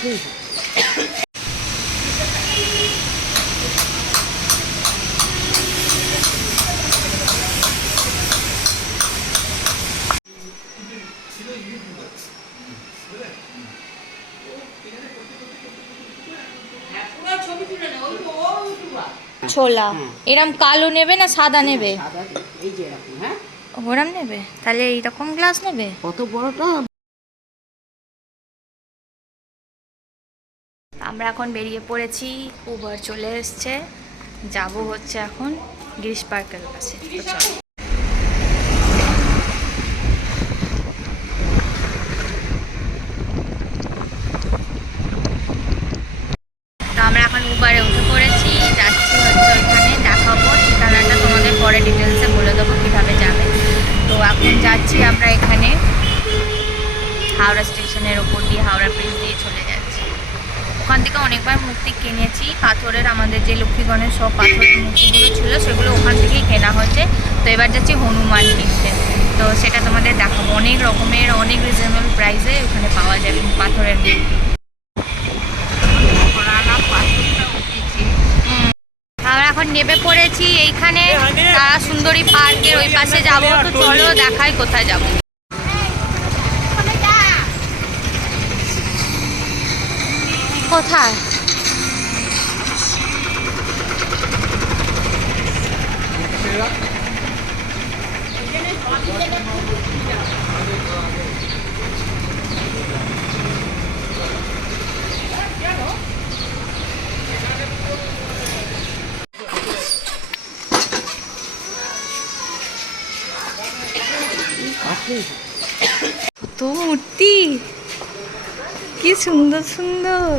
ছোলা এরকম কালো নেবে না সাদা নেবে? এই যে এরকম, হ্যাঁ ওরম নেবে, তাহলে এইরকম গ্লাস নেবে। কত বড়টা। আমরা এখন বেরিয়ে পড়েছি, উবার চলে এসছে, যাব হচ্ছে এখন গিরিশ পার্কের কাছে। তো চলো। তো আমরা এখন উবারে উঠে পড়েছি, যাচ্ছি হচ্ছে ওইখানে, দেখাবো ঠিকানাটা তোমাদের পরে ডিটেলসে বলে দেবো কীভাবে যাবে। তো এখন যাচ্ছি আমরা এখানে হাওড়া স্টেশনের ওপর দিয়ে, হাওড়া ব্রিজ দিয়ে চলে যাচ্ছি। ওখান থেকে অনেকবার মূর্তি কিনেছি পাথরের, আমাদের যে লক্ষ্মীগণের সব পাথরের মূর্তিগুলো ছিল সেগুলো ওখান থেকেই কেনা হয়েছে। তো এবার যাচ্ছি হনুমান কিনতে, তো সেটা তোমাদের দেখাবো। অনেক রকমের অনেক রিজনেবল প্রাইসে ওখানে পাওয়া যাবে পাথরের মূর্তি। আমরা এখন নেমে পড়েছি এইখানে তারা সুন্দরী পার্কের ওই পাশে যাবো। তো চলো দেখাই কোথায় যাবো। কোথায়? তো মূর্তি কি সুন্দর সুন্দর।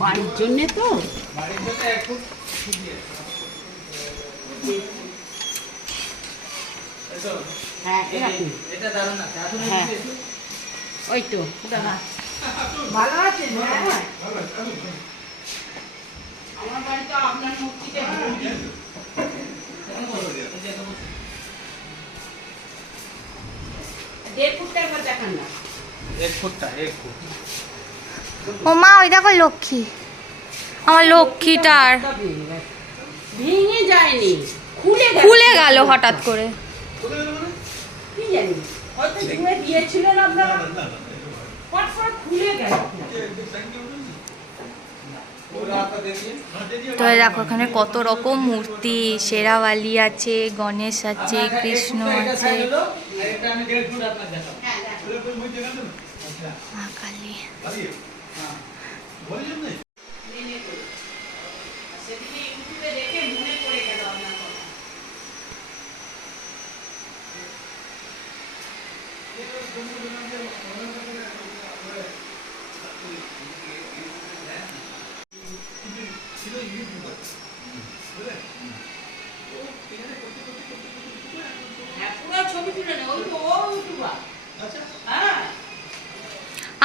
বাড়ির জন্যে তো হ্যাঁ এরকম, হ্যাঁ ওই তো ভালো আছে। আমার বাড়িতে আপনার মূর্তিটা দেখান না, 1 ফুটটা 1 ফুট। ও মা ওই দেখো লক্ষ্মী, আমার লক্ষ্মীটার ভেঙে যায়নি, খুলে গেল হঠাৎ করে। কি জানি হয়তো ধুয়ে দিয়েছিলেন আপনারা, পটপট খুলে গেল। তো দেখো এখানে কত রকম মূর্তি, শেরাওয়ালি আছে, গণেশ আছে, কৃষ্ণ আছে, মা কালী।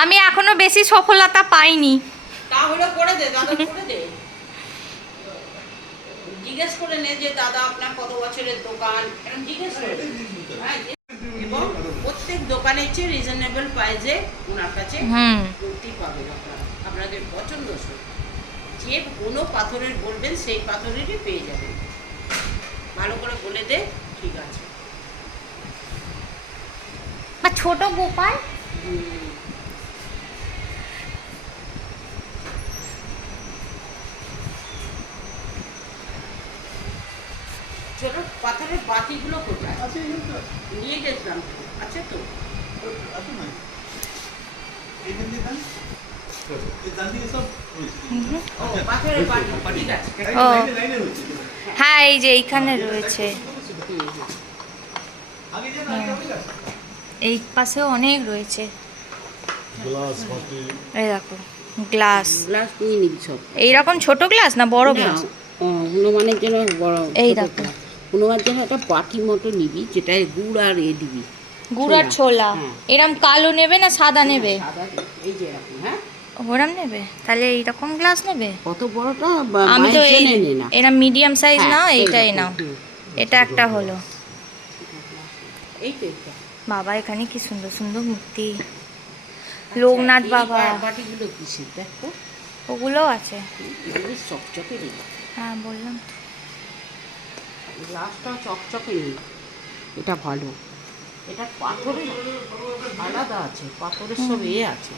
আমি এখনো বেশি সফলতা পাইনি। তাহলে করে দে দাদা, করে দে, জিজ্ঞেস করে নে যে দাদা আপনার কত বছরের দোকান, এরকম জিজ্ঞেস করে। এবং প্রত্যেক দোকানের চেয়ে রিজনেবল প্রাইসে ওনার কাছে মূর্তি পাবেন আপনারা, আপনাদের পছন্দ যে কোনো পাথরের বলবেন সেই পাথরেরই পেয়ে যাবেন। ভালো করে বলে দে, ঠিক আছে। ছোট গোপাল ছোট পাথরের বাতিগুলো কোথায় নিয়ে গেছিলাম, আছে তো? হ্যাঁ এই যে এইখানে রয়েছে, এই পাশেও অনেক রয়েছে। এই দেখো গ্লাস, গ্লাস নিয়ে নিবি সব। এইরকম ছোট গ্লাস না বড় গ্লাস? হনুমানের জন্য বড়। এই দেখো হনুমানের জন্য একটা বাটি মতো নিবি, যেটা গুড় আর এ দিবি, গুড়ার ছোলা হ্যাঁ। এরম কালো নেবে না সাদা নেবে? সাদা দিই। এই যে এরকম, হ্যাঁ ওরম নেবে? তাহলে এইরকম গ্লাস নেবে? কত বড়টা আমি তো মায়ের এই জন্য নে না। এরম মিডিয়াম সাইজ হ্যাঁ, নাও, সেই এইটাই রকম, নাও। হুম। এটা একটা হলো। এই তো এটা। বাবা এখানে কি সুন্দর সুন্দর মূর্তি, লোকনাথ আচ্ছা, এই বাবা, বাটিগুলো কিসের দেখো? ওগুলোও আছে। এগুলো চকচকে নেই, হ্যাঁ বললাম। গ্লাসটা চকচকে নেই, এটা ভালো। এটা পাথরের আলাদা আছে, পাথরের সব আছে।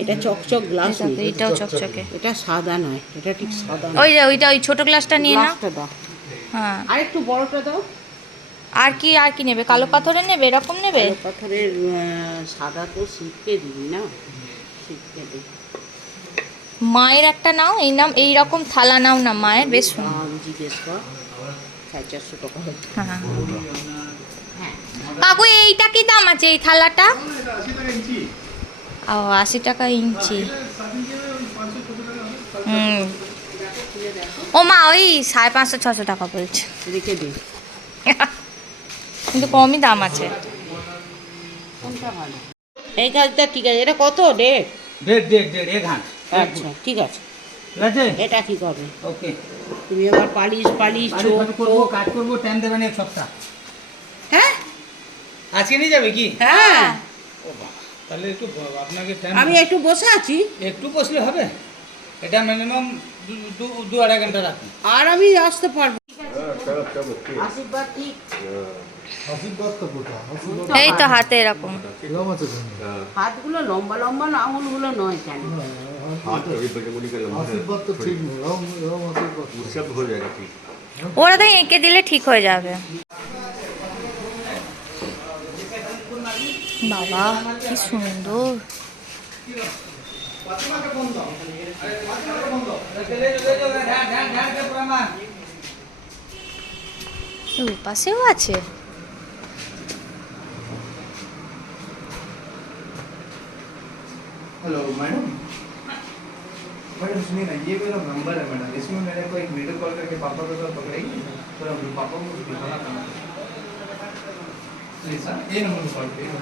এটা চকচক গ্লাস এই দেখো, নেই, এইটাও চকচকে। এটা সাদা নয়, এটা ঠিক সাদা ওই যে ওইটা, ওই ছোট গ্লাসটা নিয়ে নাও। গ্লাসটা দাও, হ্যাঁ। আর একটু বড়টা দাও। আর কি নেবে? কালো পাথরের নেবে? এরকম নেবে? কালো পাথরের সাদা তো শিখতে দিবি না, শিখতে দিই। মায়ের একটা নাও, এই নাম এই রকম থালা নাও না মায়ের, বেশ সুন্দর। দাম জিজ্ঞেস কর, 450 টাকা হচ্ছে। হ্যাঁ হ্যাঁ, কাকু এইটা কি দাম আছে এই থালাটা? ও 80 টাকা ইঞ্চি। ও মা ওই 550-600 টাকা বলছে, রেখে দিই। কিন্তু কমই দাম আছে। কোনটা ভালো? এই কাজটা ঠিক আছে। এটা কত রেট? डेढ़ एक हाथ আচ্ছা ঠিক আছে। ঠিক আছে এটা কি করবে? ওকে তুমি আবার পালিশ পালিশ চোখ করবো কাজ করবো টাইম দেবেন এক সপ্তাহ হ্যাঁ আজকে নিয়ে যাবে কি হ্যাঁ, ও বাবা, তাহলে একটু আপনাকে টাইম আমি একটু বসে আছি, একটু বসলে হবে এটা মিনিমাম 2-2.5 ঘন্টা রাখুন আর আমি আসতে পারবো। আশীর্বাদ ঠিক এই তো হাতে এরকম। হাতগুলো লম্বা লম্বা না, আঙুলগুলো নয় কেন? ওরা তো এঁকে দিলে ঠিক হয়ে যাবে। বাবা কি সুন্দর। ওই পাশেও আছে। Hello madam. मैडम सुनिए ना, ये मेरा नंबर है मैडम, इसमें मेरे को एक वीडियो कॉल करके पापा को तो पकड़ाइए, तो हम पापा को दिखाना था प्लीज। सर ये नंबर कॉल करिए।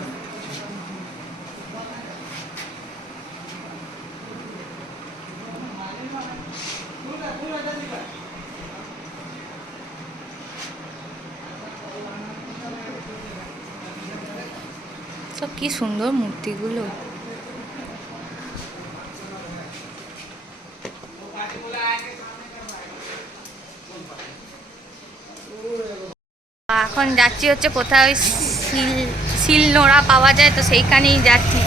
সব কি সুন্দর মূর্তিগুলো। এখন যাচ্ছি হচ্ছে কোথাও শিল নোড়া পাওয়া যায়, তো সেইখানেই যাচ্ছি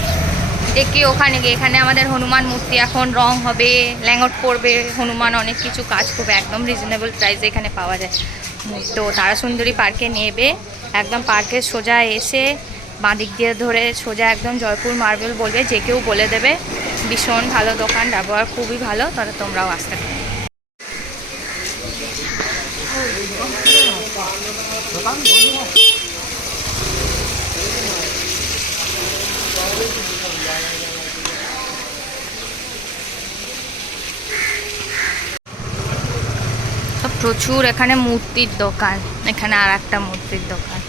দেখি ওখানে গিয়ে। এখানে আমাদের হনুমান মূর্তি এখন রং হবে, ল্যাঙ্গট পড়বে, হনুমান অনেক কিছু কাজ করবে, একদম রিজনেবল প্রাইসে এখানে পাওয়া যায়। তো তারাসুন্দরী পার্কে নেবে, একদম পার্কের সোজা এসে বাঁদিক দিয়ে ধরে সোজা একদম জয়পুর মার্বেল বলবে, যে কেউ বলে দেবে। ভীষণ ভালো দোকান, ব্যবহার খুবই ভালো, তাহলে তোমরাও আসতে পারো। সব প্রচুর এখানে মূর্তির দোকান, এখানে আর একটা মূর্তির দোকান।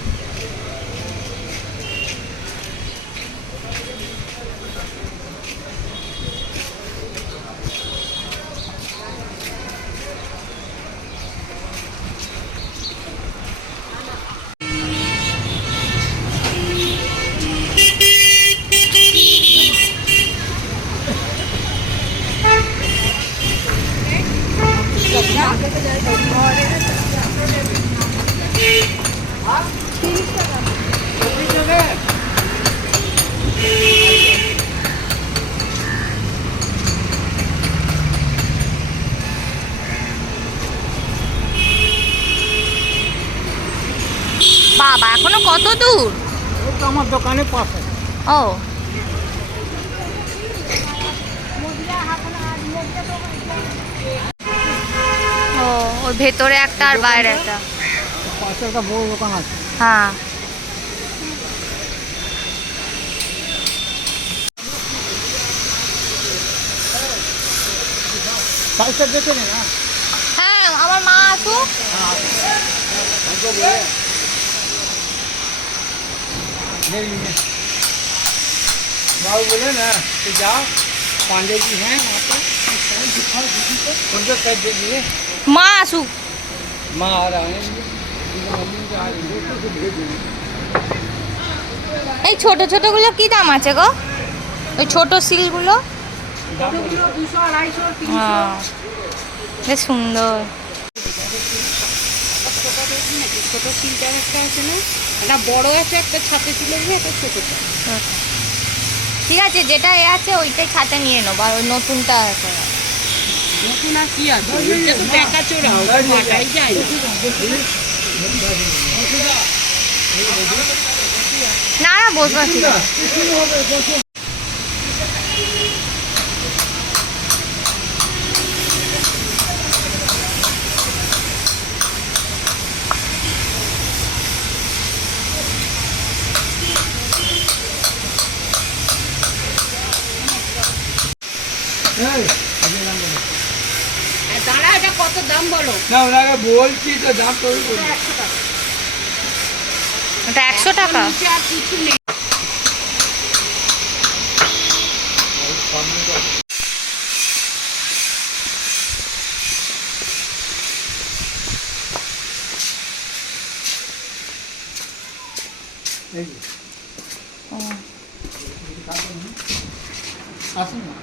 বাবা এখনো কত দূর? আমার দোকানের পাশে ও ও, ওর ভেতরে একটা আর বাইরে একটা। পাশে একটা বড় দোকান আছে হ্যাঁ সাইজটা দেখে নে না হ্যাঁ, আমার মা আসুক। को बोले ले लीजिए बाबू बोले ना कि जाओ पांडे जी हैं वहाँ पर उनको कह दीजिए মা আসুক। माँ आ रहा है मम्मी आ रही है এই ছোট ছোটগুলো কি দাম আছে গো? ওই ছোট সিলগুলো? ছোটগুলো 200 250 হ্যাঁ, বেশ সুন্দর। ছোট সিলটা একটা আছে না, একটা বড় আছে, একটা ছাতে তুলে দিয়ে একটা ছোটটা। ঠিক আছে, যেটা এ আছে ওইটাই ছাতে নিয়ে নেবো, আর ওই নতুনটা নতুন আর কি আছে, এটা তো বেকা চোরা, ওটা মাটাই যায় না। না না বসবো ঠিক আছে। দাঁড়া, এটা কত দাম বলো? না ওনাকে বলছি তো দাম তো ওই বলছি। 100 টাকা। ওটা 100 টাকা? নিচে আর কিছু নেই। এই যে, আসুন না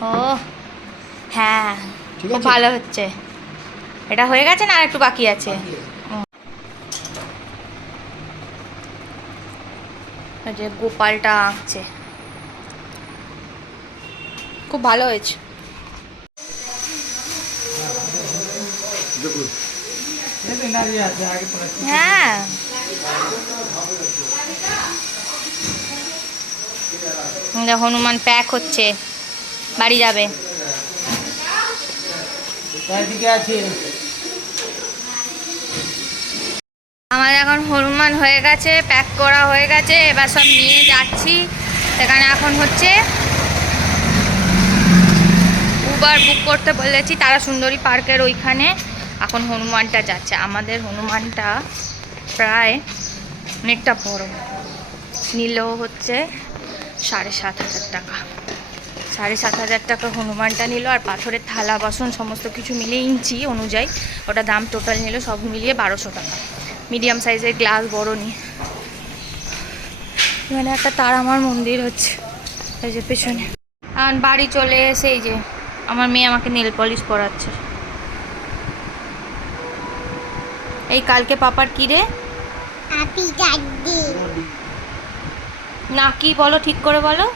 ও হ্যাঁ, ঠিক খুব আছে। ভালো হচ্ছে। এটা হয়ে গেছে না আর একটু বাকি আছে? এই যে গোপালটা আঁকছে, খুব ভালো হয়েছে। এই তো না দিয়ে আছে আগে পড়া হ্যাঁ, যে হনুমান প্যাক হচ্ছে, বাড়ি যাবে। এদিকে আছে আমাদের এখন হনুমান হয়ে গেছে, প্যাক করা হয়ে গেছে, এবার সব নিয়ে যাচ্ছি। সেখানে এখন হচ্ছে উবার বুক করতে বলেছি তারা সুন্দরী পার্কের ওইখানে। এখন হনুমানটা যাচ্ছে, আমাদের হনুমানটা প্রায় অনেকটা বড়, নিল হচ্ছে 7,500 টাকা। 7,500 টাকা হনুমানটা নিল, আর পাথরের থালা বাসন সমস্ত কিছু মিলিয়ে ইঞ্চি অনুযায়ী ওটা দাম টোটাল নিল, সব মিলিয়ে 1200 টাকা। মিডিয়াম সাইজের গ্লাস বড় নিয়ে। এখানে একটা তারামার মন্দির হচ্ছে এই যে পেছনে। আর বাড়ি চলে এসে এই যে আমার মেয়ে আমাকে নেল পলিশ পরাচ্ছে। এই কালকে পাপার কি রে? Happy birthday. না কি বলো, ঠিক করে বলো।